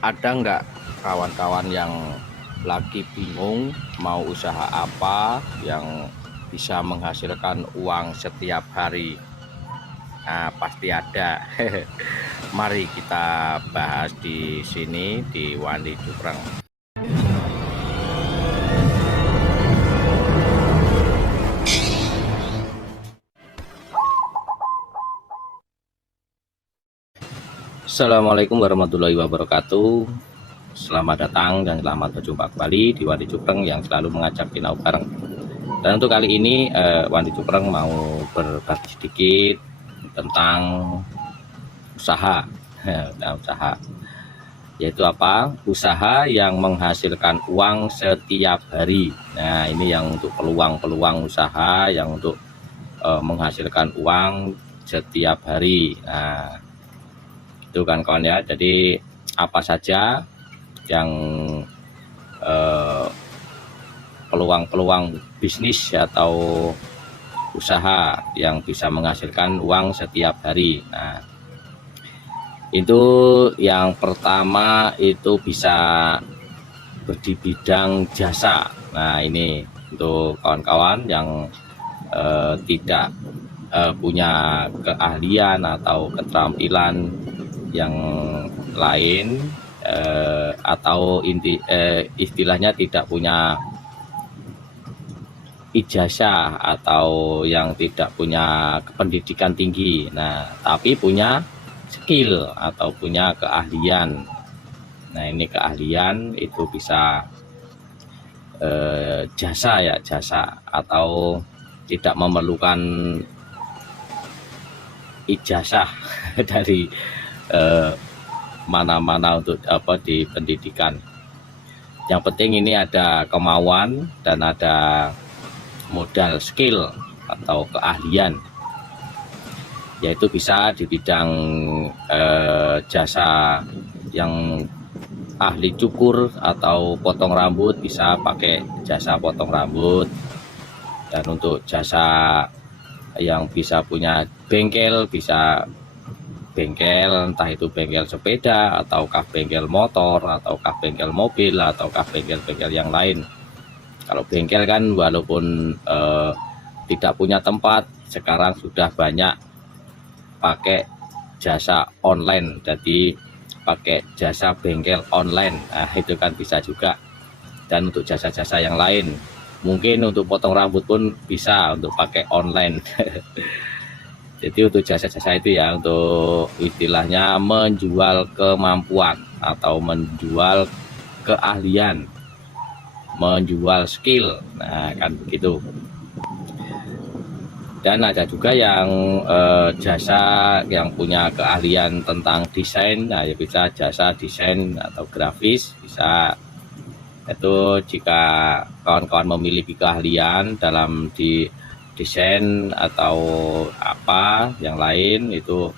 Ada nggak kawan-kawan yang lagi bingung mau usaha apa yang bisa menghasilkan uang setiap hari? Nah, pasti ada. Mari kita bahas di sini di Wandi Cupreng. Assalamualaikum warahmatullahi wabarakatuh. Selamat datang dan selamat berjumpa kembali di Wandi Cupreng yang selalu mengajak sinau bareng. Dan untuk kali ini Wandi Cupreng mau berbagi sedikit tentang usaha. Usaha yaitu apa? Usaha yang menghasilkan uang setiap hari. Nah, ini yang untuk peluang-peluang usaha yang untuk menghasilkan uang setiap hari. Nah, itu kan kawan ya. Jadi apa saja yang peluang-peluang bisnis atau usaha yang bisa menghasilkan uang setiap hari. Nah, itu yang pertama itu bisa di bidang jasa. Nah, ini untuk kawan-kawan yang tidak punya keahlian atau keterampilan yang lain, atau istilahnya tidak punya ijazah atau yang tidak punya pendidikan tinggi. Nah, tapi punya skill atau punya keahlian. Nah, ini keahlian itu bisa jasa ya, jasa atau tidak memerlukan ijazah dari mana-mana untuk di pendidikan. Yang penting ini ada kemauan dan ada modal skill atau keahlian, yaitu bisa di bidang jasa yang ahli cukur atau potong rambut, bisa pakai jasa potong rambut. Dan untuk jasa yang bisa punya bengkel, bisa bengkel, entah itu bengkel sepeda ataukah bengkel motor ataukah bengkel mobil ataukah bengkel-bengkel yang lain. Kalau bengkel kan walaupun tidak punya tempat, sekarang sudah banyak pakai jasa online, jadi pakai jasa bengkel online. Nah, itu kan bisa juga. Dan untuk jasa-jasa yang lain, mungkin untuk potong rambut pun bisa untuk pakai online. Jadi untuk jasa-jasa itu ya, untuk istilahnya menjual kemampuan atau menjual keahlian, menjual skill. Nah, kan begitu. Dan ada juga yang jasa yang punya keahlian tentang desain. Nah, ya bisa jasa desain atau grafis, bisa. Itu jika kawan-kawan memiliki keahlian dalam di desain atau apa yang lain, itu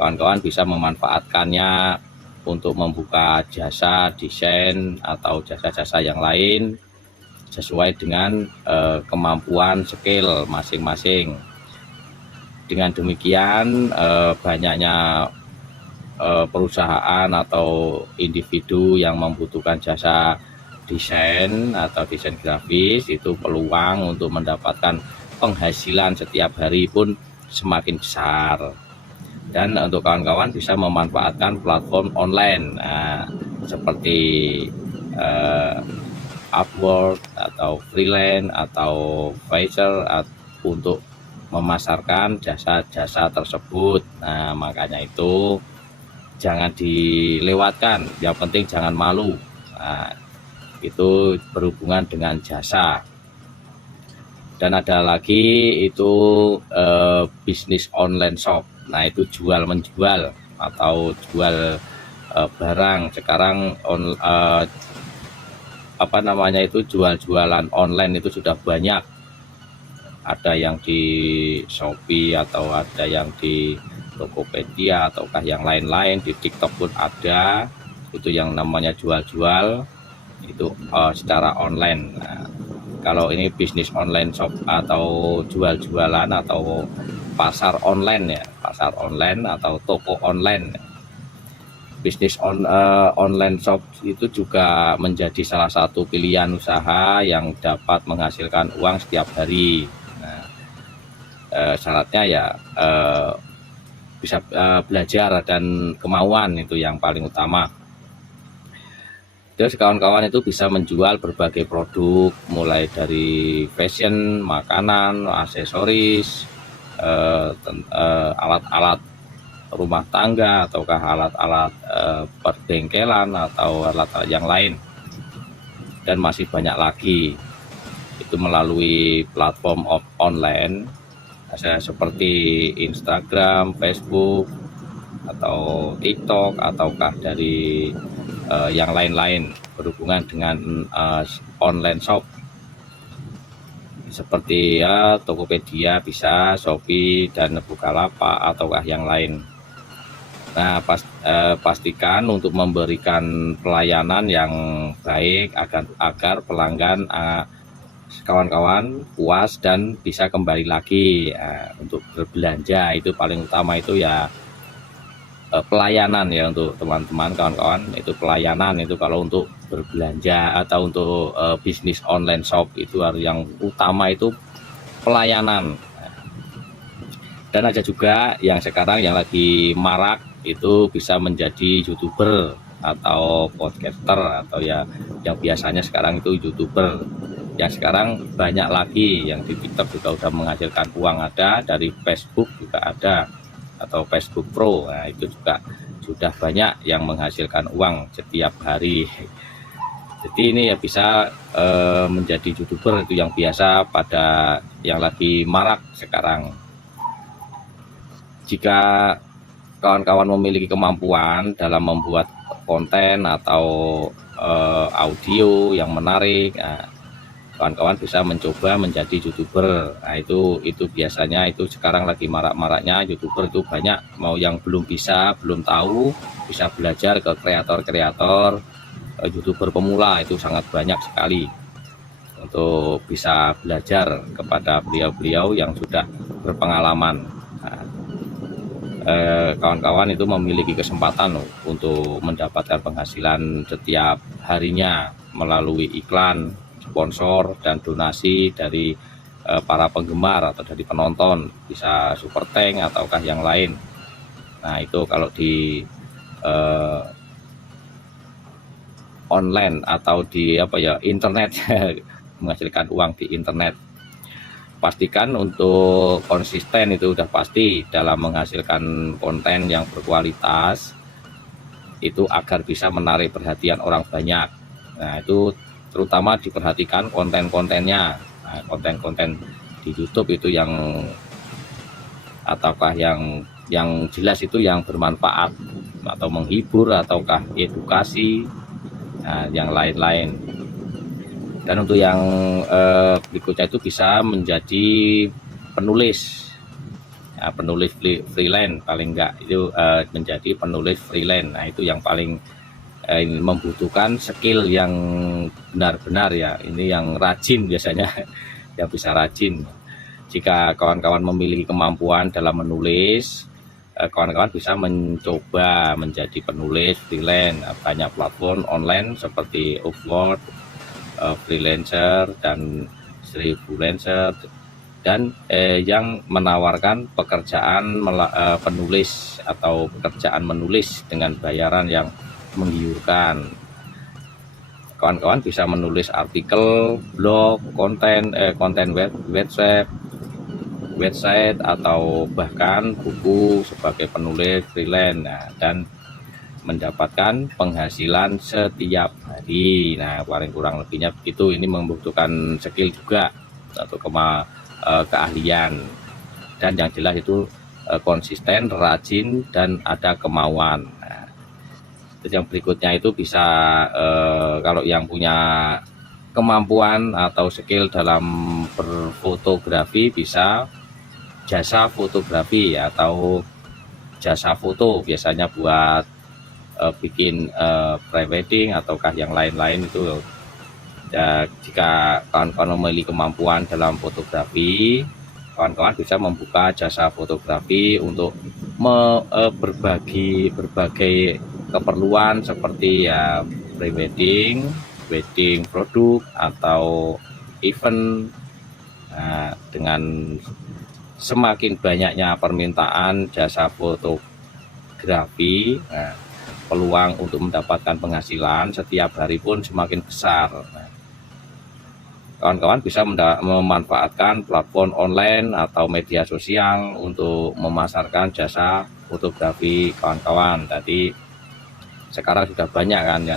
kawan-kawan bisa memanfaatkannya untuk membuka jasa desain atau jasa-jasa yang lain sesuai dengan kemampuan skill masing-masing. Dengan demikian banyaknya perusahaan atau individu yang membutuhkan jasa desain atau desain grafis, itu peluang untuk mendapatkan penghasilan setiap hari pun semakin besar. Dan untuk kawan-kawan bisa memanfaatkan platform online, seperti Upwork atau freelance atau Fiverr untuk memasarkan jasa-jasa tersebut. Nah, makanya itu jangan dilewatkan, yang penting jangan malu. Nah, itu berhubungan dengan jasa. Dan ada lagi itu bisnis online shop. Nah, itu jual menjual atau jual barang. Sekarang itu jual-jualan online itu sudah banyak. Ada yang di Shopee atau ada yang di Tokopedia ataukah yang lain-lain, di TikTok pun ada. Itu yang namanya jual-jual itu secara online. Nah, kalau ini bisnis online shop atau jual-jualan atau pasar online ya, pasar online atau toko online. bisnis online shop itu juga menjadi salah satu pilihan usaha yang dapat menghasilkan uang setiap hari. Nah, syaratnya ya bisa belajar dan kemauan, itu yang paling utama. Terus kawan-kawan itu bisa menjual berbagai produk, mulai dari fashion, makanan, aksesoris, alat-alat rumah tangga, ataukah alat-alat perbengkelan atau alat-alat yang lain, dan masih banyak lagi. Itu melalui platform online seperti Instagram, Facebook, atau TikTok, ataukah dari yang lain-lain berhubungan dengan online shop seperti ya Tokopedia bisa, Shopee dan Bukalapak ataukah yang lain. Nah, pastikan untuk memberikan pelayanan yang baik agar pelanggan kawan-kawan puas dan bisa kembali lagi untuk berbelanja. Itu paling utama, itu ya pelayanan ya untuk teman-teman kawan-kawan. Itu pelayanan, itu kalau untuk berbelanja atau untuk bisnis online shop itu harus yang utama itu pelayanan. Dan ada juga yang sekarang yang lagi marak itu bisa menjadi YouTuber atau podcaster, atau ya yang biasanya sekarang itu YouTuber. Yang sekarang banyak lagi yang di TikTok juga udah menghasilkan uang, ada dari Facebook juga ada, atau Facebook Pro. Nah, itu juga sudah banyak yang menghasilkan uang setiap hari. Jadi ini ya bisa menjadi YouTuber, itu yang biasa pada yang lagi marak sekarang. Jika kawan-kawan memiliki kemampuan dalam membuat konten atau audio yang menarik, kawan-kawan bisa mencoba menjadi YouTuber. Nah, itu biasanya itu sekarang lagi marak-maraknya YouTuber itu banyak. Mau yang belum bisa, belum tahu, bisa belajar ke kreator-kreator YouTuber pemula, itu sangat banyak sekali untuk bisa belajar kepada beliau-beliau yang sudah berpengalaman. Nah, kawan-kawan itu memiliki kesempatan untuk mendapatkan penghasilan setiap harinya melalui iklan, sponsor, dan donasi dari para penggemar atau dari penonton, bisa super tank ataukah yang lain. Nah, itu kalau di online atau di internet menghasilkan uang di internet. Pastikan untuk konsisten, itu udah pasti dalam menghasilkan konten yang berkualitas itu agar bisa menarik perhatian orang banyak. Nah, itu terutama diperhatikan konten-kontennya. Nah, konten-konten di YouTube itu yang ataukah yang jelas, itu yang bermanfaat atau menghibur ataukah edukasi, nah, yang lain-lain. Dan untuk yang berikutnya itu bisa menjadi penulis, ya, penulis freelance, paling enggak itu menjadi penulis freelance. Nah, itu yang paling membutuhkan skill yang benar-benar ya, ini yang rajin biasanya yang bisa rajin. Jika kawan-kawan memiliki kemampuan dalam menulis, kawan-kawan bisa mencoba menjadi penulis freelance. Banyak platform online seperti Upwork, Freelancer, dan Freelancer, dan yang menawarkan pekerjaan penulis atau pekerjaan menulis dengan bayaran yang menggiurkan. Kawan-kawan bisa menulis artikel, blog, konten website atau bahkan buku sebagai penulis freelance. Nah, dan mendapatkan penghasilan setiap hari. Nah, paling kurang lebihnya begitu. Ini membutuhkan skill juga atau keahlian, dan yang jelas itu konsisten, rajin, dan ada kemauan. Nah, terus yang berikutnya itu bisa kalau yang punya kemampuan atau skill dalam berfotografi, bisa jasa fotografi atau jasa foto, biasanya buat bikin pre-wedding ataukah yang lain-lain itu. Ya, jika kawan-kawan memiliki kemampuan dalam fotografi, kawan-kawan bisa membuka jasa fotografi untuk berbagi berbagai keperluan seperti ya prewedding, wedding produk atau event. Nah, dengan semakin banyaknya permintaan jasa fotografi, nah, peluang untuk mendapatkan penghasilan setiap hari pun semakin besar. Nah, kawan-kawan bisa memanfaatkan platform online atau media sosial untuk memasarkan jasa fotografi kawan-kawan. Tadi sekarang sudah banyak kan ya,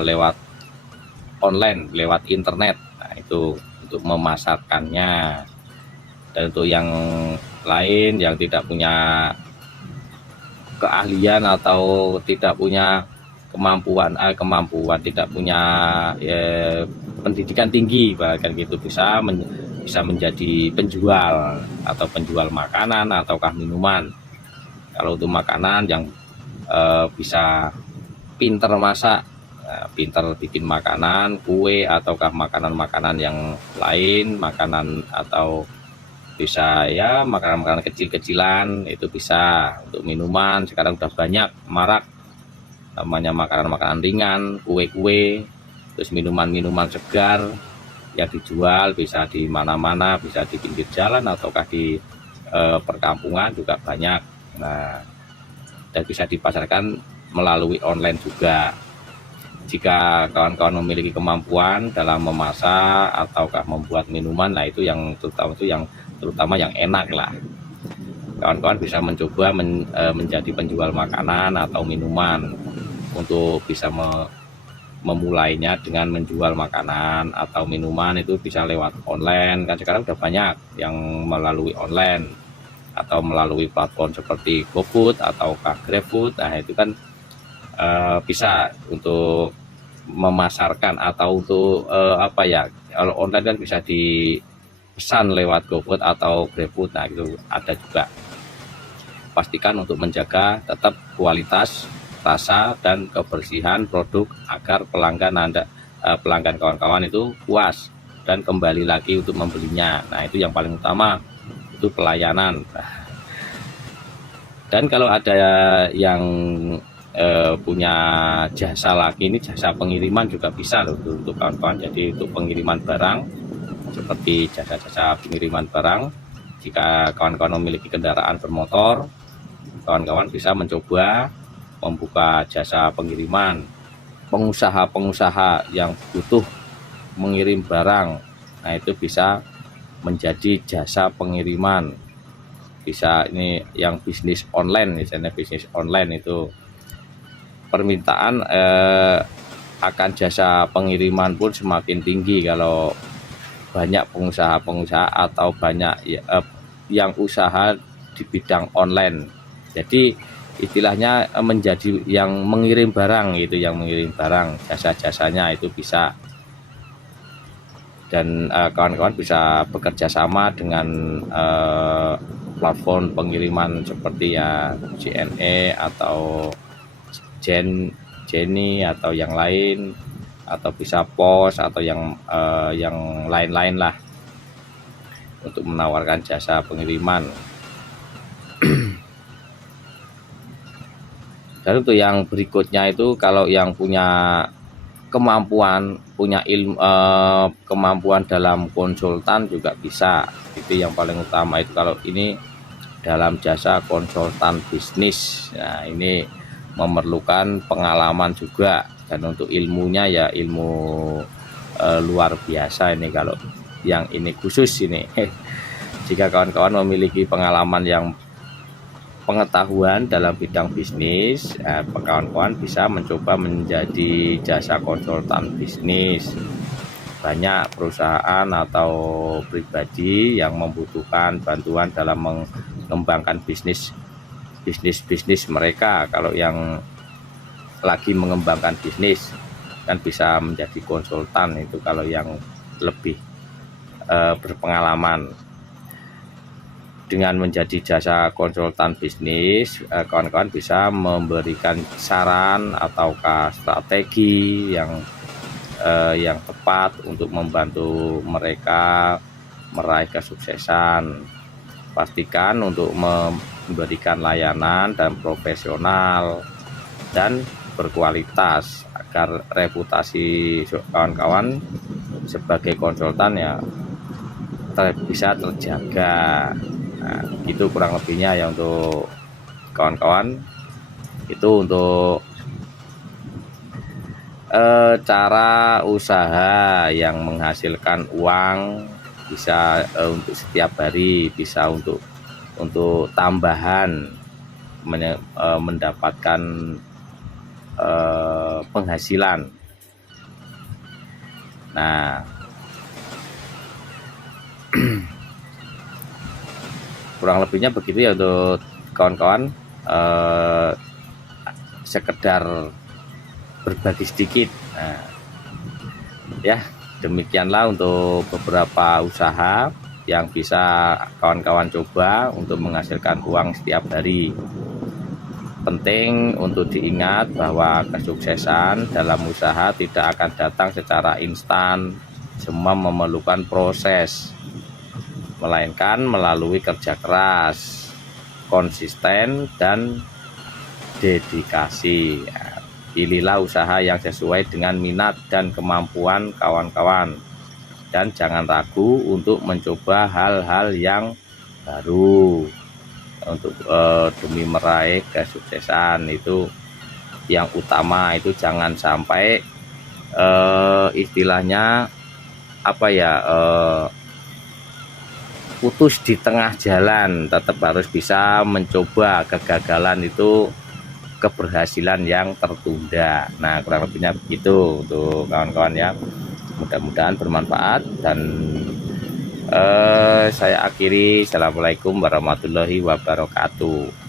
lewat online, lewat internet. Nah, itu untuk memasarkannya. Dan untuk yang lain yang tidak punya keahlian atau tidak punya kemampuan tidak punya pendidikan tinggi bahkan gitu, bisa menjadi penjual atau penjual makanan ataukah minuman. Kalau untuk makanan yang bisa pinter masak, pinter bikin makanan, kue ataukah makanan-makanan yang lain, makanan atau bisa ya makanan-makanan kecil-kecilan itu bisa. Untuk minuman sekarang udah banyak marak namanya makanan-makanan ringan, kue-kue, terus minuman-minuman segar yang dijual bisa di mana-mana, bisa di pinggir jalan ataukah di perkampungan juga banyak. Nah, dan bisa dipasarkan melalui online juga. Jika kawan-kawan memiliki kemampuan dalam memasak ataukah membuat minuman, nah itu yang terutama yang enak lah. Kawan-kawan bisa mencoba menjadi penjual makanan atau minuman. Untuk bisa memulainya dengan menjual makanan atau minuman itu bisa lewat online, kan sekarang udah banyak yang melalui online atau melalui platform seperti GoFood atau GrabFood. Nah itu kan bisa untuk memasarkan atau untuk apa ya, kalau online kan bisa dipesan lewat GoFood atau GrabFood. Nah itu ada juga. Pastikan untuk menjaga tetap kualitas, rasa dan kebersihan produk agar pelanggan kawan-kawan itu puas dan kembali lagi untuk membelinya. Nah itu yang paling utama, itu pelayanan. Dan kalau ada yang punya jasa lagi, ini jasa pengiriman juga bisa loh untuk kawan-kawan. Jadi untuk pengiriman barang, seperti jasa-jasa pengiriman barang, jika kawan-kawan memiliki kendaraan bermotor, kawan-kawan bisa mencoba membuka jasa pengiriman. Pengusaha-pengusaha yang butuh mengirim barang, nah itu bisa menjadi jasa pengiriman. Bisa ini yang bisnis online, misalnya bisnis online itu permintaan akan jasa pengiriman pun semakin tinggi kalau banyak pengusaha-pengusaha atau banyak yang usaha di bidang online. Jadi istilahnya menjadi yang mengirim barang gitu, yang mengirim barang, jasa-jasanya itu bisa. Dan kawan-kawan bisa bekerja sama dengan platform pengiriman seperti ya JNE atau Jenny atau yang lain, atau bisa pos atau yang lain-lain lah untuk menawarkan jasa pengiriman. Dan untuk yang berikutnya itu kalau yang punya kemampuan, punya ilmu, kemampuan dalam konsultan juga bisa. Itu yang paling utama itu kalau ini dalam jasa konsultan bisnis. Nah ini memerlukan pengalaman juga, dan untuk ilmunya ya ilmu luar biasa ini. Kalau yang ini khusus ini jika kawan-kawan memiliki pengalaman yang pengetahuan dalam bidang bisnis, kawan-kawan bisa mencoba menjadi jasa konsultan bisnis. Banyak perusahaan atau pribadi yang membutuhkan bantuan dalam mengembangkan bisnis mereka. Kalau yang lagi mengembangkan bisnis kan bisa menjadi konsultan, itu kalau yang lebih berpengalaman. Dengan menjadi jasa konsultan bisnis, kawan-kawan bisa memberikan saran ataukah strategi yang tepat untuk membantu mereka meraih kesuksesan. Pastikan untuk memberikan layanan dan profesional, dan berkualitas agar reputasi kawan-kawan sebagai konsultan ya bisa terjaga. Nah, itu kurang lebihnya ya untuk kawan-kawan. Itu untuk cara usaha yang menghasilkan uang, bisa untuk setiap hari, bisa untuk tambahan mendapatkan penghasilan. Nah, kurang lebihnya begitu ya untuk kawan-kawan. Sekedar berbagi sedikit. Nah, ya demikianlah untuk beberapa usaha yang bisa kawan-kawan coba untuk menghasilkan uang setiap hari. Penting untuk diingat bahwa kesuksesan dalam usaha tidak akan datang secara instan. Semua memerlukan proses, melainkan melalui kerja keras, konsisten, dan dedikasi. Pilihlah usaha yang sesuai dengan minat dan kemampuan kawan-kawan, dan jangan ragu untuk mencoba hal-hal yang baru untuk demi meraih kesuksesan. Itu yang utama. Itu jangan sampai istilahnya apa ya, putus di tengah jalan. Tetap harus bisa mencoba. Kegagalan itu keberhasilan yang tertunda. Nah, kurang lebihnya begitu untuk kawan-kawan ya. Mudah-mudahan bermanfaat, dan saya akhiri. Assalamualaikum warahmatullahi wabarakatuh.